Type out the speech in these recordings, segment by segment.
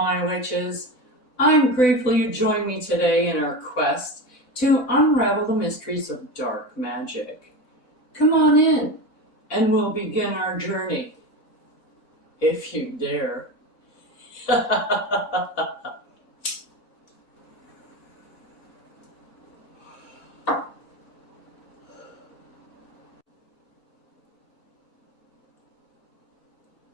my witches. I'm grateful you joined me today in our quest to unravel the mysteries of dark magic. Come on in, and we'll begin our journey, if you dare.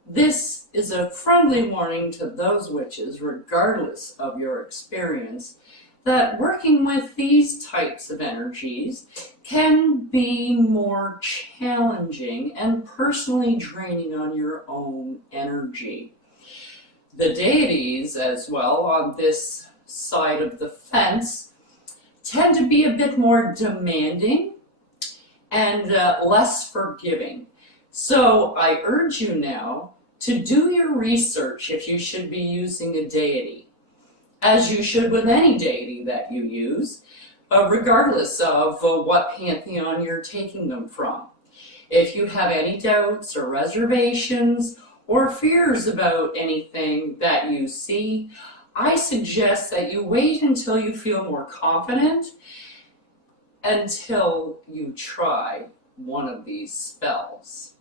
This is a friendly warning to those witches, regardless of your experience, that working with these types of energies can be more challenging and personally draining on your own energy. The deities, as well, on this side of the fence, tend to be a bit more demanding and less forgiving. So I urge you now to do your research if you should be using a deity, as you should with any deity that you use, regardless of what pantheon you're taking them from. If you have any doubts or reservations or fears about anything that you see, I suggest that you wait until you feel more confident until you try one of these spells.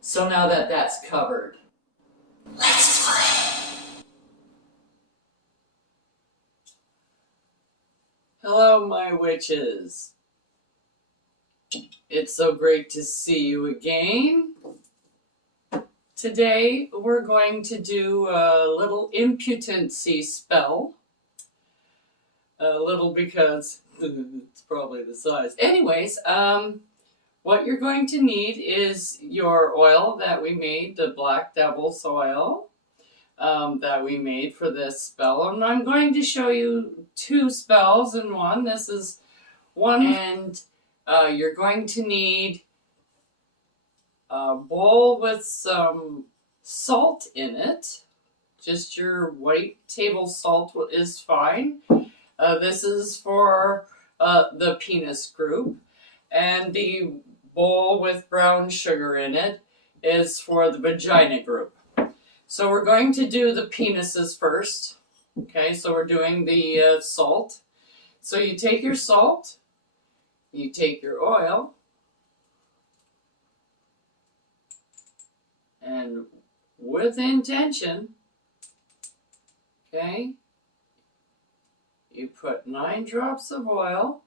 So now that that's covered, let's play. Hello, my witches. It's so great to see you again. Today we're going to do a little impudency spell. A little because it's probably the size. Anyways, what you're going to need is your oil that we made, the Black Devil's oil that we made for this spell. And I'm going to show you two spells in one. This is one, and you're going to need a bowl with some salt in it. Just your white table salt is fine. This is for the penis group. And the bowl with brown sugar in it is for the vagina group. So we're going to do the penises first. Okay, so we're doing the salt. So you take your salt, you take your oil, and with intention, okay, you put 9 drops of oil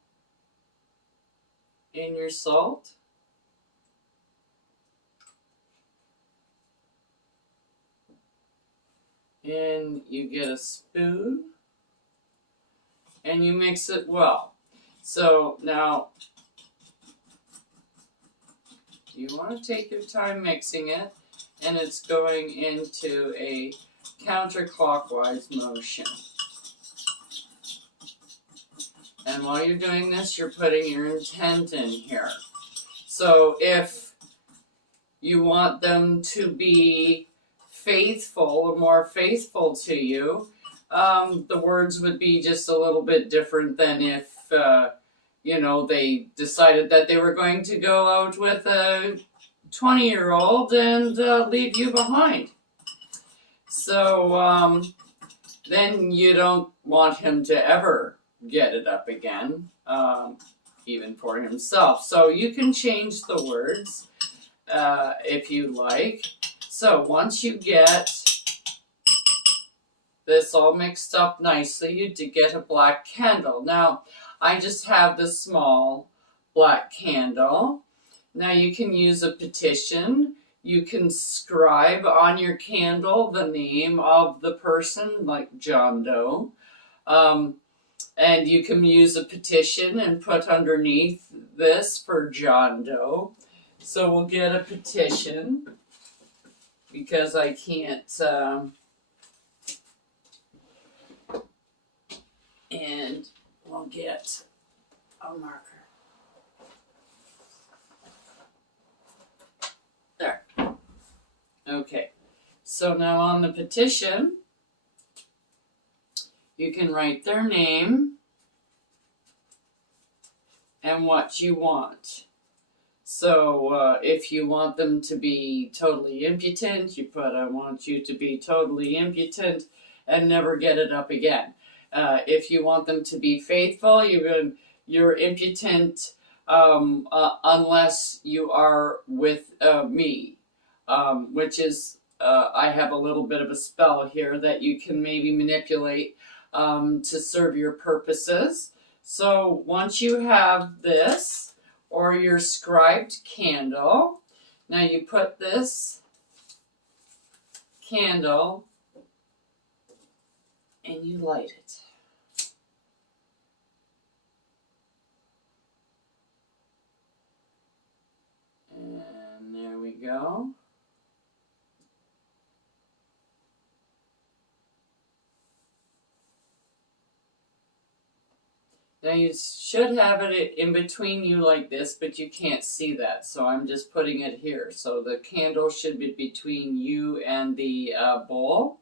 in your salt. And you get a spoon and you mix it well. So now you want to take your time mixing it, and it's going into a counterclockwise motion. And while you're doing this, you're putting your intent in here. So if you want them to be faithful or more faithful to you, the words would be just a little bit different than if, they decided that they were going to go out with a 20-year-old and leave you behind. So then you don't want him to ever get it up again, even for himself. So you can change the words if you like. So once you get this all mixed up nicely, you get a black candle. Now, I just have the small black candle. Now you can use a petition. You can scribe on your candle the name of the person, like John Doe. And you can use a petition and put underneath this for John Doe. So we'll get a petition, because I can't, and we'll get a marker. There. Okay. So now on the petition, you can write their name and what you want. So if you want them to be totally impotent, you put, I want you to be totally impotent and never get it up again. If you want them to be faithful, you're impotent unless you are with me, which is, I have a little bit of a spell here that you can maybe manipulate to serve your purposes. So once you have this, or your scribed candle. Now you put this candle and you light it. And there we go. Now you should have it in between you like this, but you can't see that, so I'm just putting it here. So the candle should be between you and the bowl.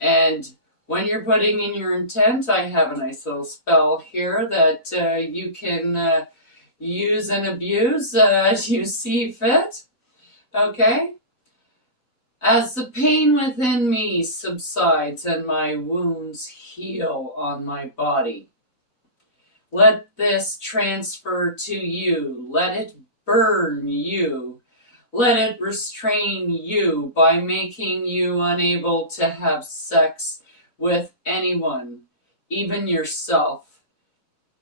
And when you're putting in your intent, I have a nice little spell here that you can use and abuse as you see fit. Okay? As the pain within me subsides and my wounds heal on my body, let this transfer to you. Let it burn you. Let it restrain you by making you unable to have sex with anyone, even yourself.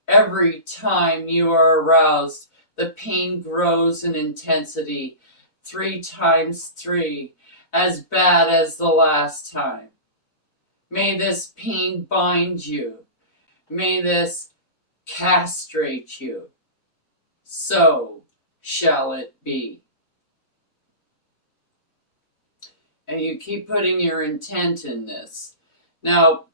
Every time you are aroused, the pain grows in intensity, 3 times 3, as bad as the last time. May this pain bind you. May this castrate you. So shall it be. And you keep putting your intent in this. Now,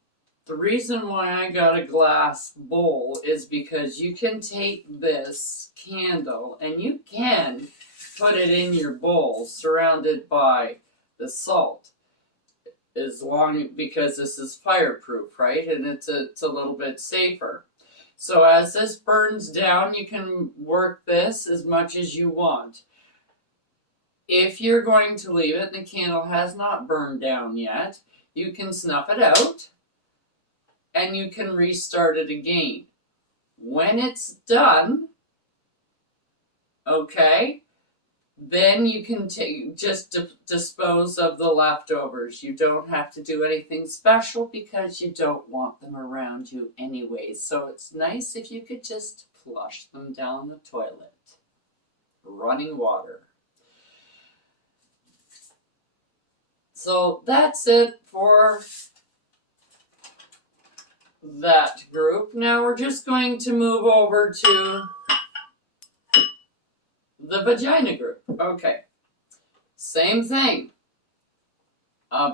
the reason why I got a glass bowl is because you can take this candle and you can put it in your bowl surrounded by the salt. Because this is fireproof, right? And it's a little bit safer. So as this burns down, you can work this as much as you want. If you're going to leave it and the candle has not burned down yet, you can snuff it out and you can restart it again. When it's done, okay, then you can just dispose of the leftovers. You don't have to do anything special because you don't want them around you anyway. So it's nice if you could just flush them down the toilet. Running water. So that's it for that group. Now we're just going to move over to the vagina group. Okay. Same thing.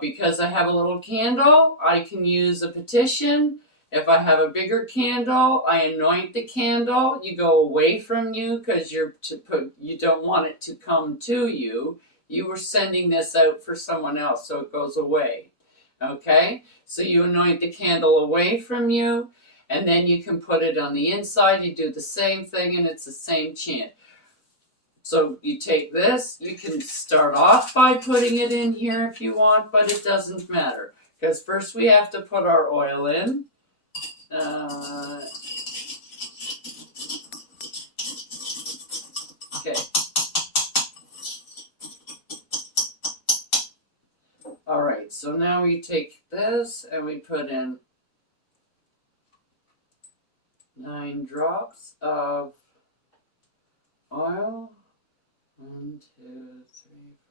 Because I have a little candle, I can use a petition. If I have a bigger candle, I anoint the candle. You go away from you because you don't want it to come to you. You were sending this out for someone else, so it goes away. Okay? So you anoint the candle away from you, and then you can put it on the inside. You do the same thing, and it's the same chant. So you take this, you can start off by putting it in here if you want, but it doesn't matter. Because first we have to put our oil in. Okay. Alright, so now we take this and we put in 9 drops of oil. 1, 2, 3,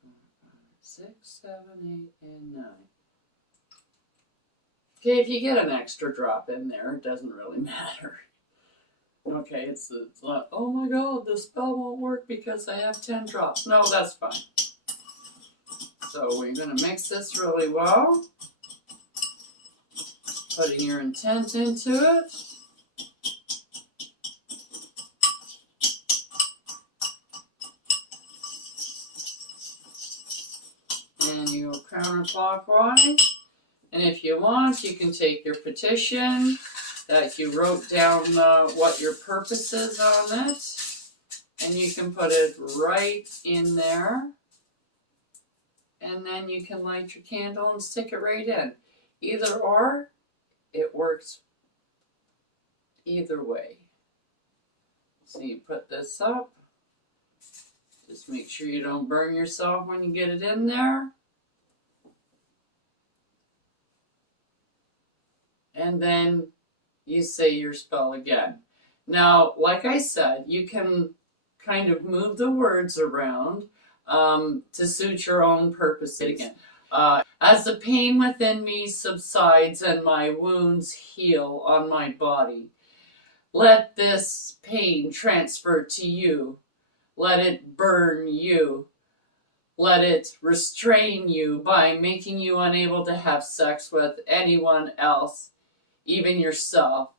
4, 5, 6, 7, 8, and 9. Okay, if you get an extra drop in there, it doesn't really matter. Okay, it's not, oh my god, the spell won't work because I have 10 drops. No, that's fine. So we're going to mix this really well. Putting your intent into it. And you go counterclockwise. And if you want, you can take your petition that you wrote down what your purpose is on it. and you can put it right in there, and then you can light your candle and stick it right in. Either or, it works either way. So you put this up. Just make sure you don't burn yourself when you get it in there. And then you say your spell again. Now, like I said, you can kind of move the words around to suit your own purposes. Again, as the pain within me subsides and my wounds heal on my body, let this pain transfer to you. Let it burn you. Let it restrain you by making you unable to have sex with anyone else, even yourself.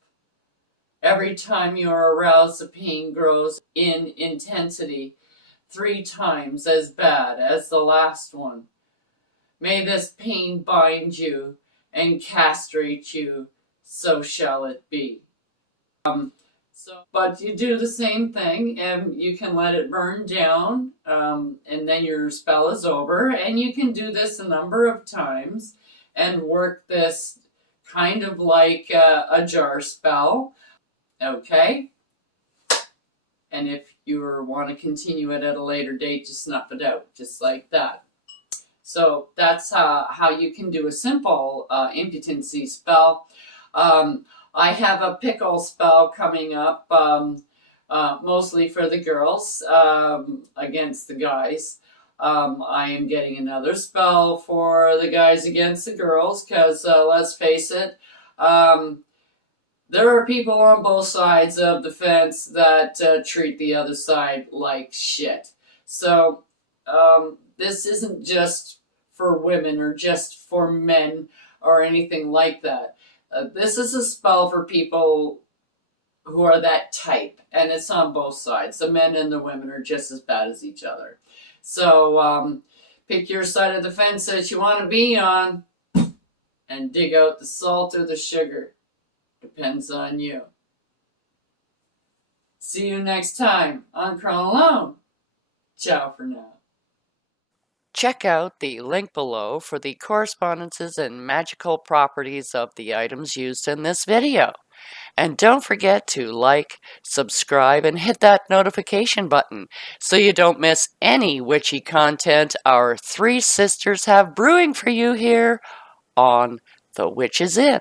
Every time you are aroused, the pain grows in intensity, 3 times as bad as the last one. May this pain bind you and castrate you, so shall it be. But you do the same thing, and you can let it burn down, and then your spell is over. And you can do this a number of times and work this kind of like a jar spell. Okay? And if you want to continue it at a later date, just snuff it out, just like that. So that's how you can do a simple impudency spell. I have a pickle spell coming up, mostly for the girls, against the guys. I am getting another spell for the guys against the girls, because let's face it, there are people on both sides of the fence that treat the other side like shit. So this isn't just for women or just for men or anything like that. This is a spell for people who are that type, and it's on both sides. The men and the women are just as bad as each other. So pick your side of the fence that you want to be on and dig out the salt or the sugar. Depends on you. See you next time on Crawl Alone. Ciao for now. Check out the link below for the correspondences and magical properties of the items used in this video. And don't forget to like, subscribe, and hit that notification button so you don't miss any witchy content our 3 sisters have brewing for you here on The Witches Inn.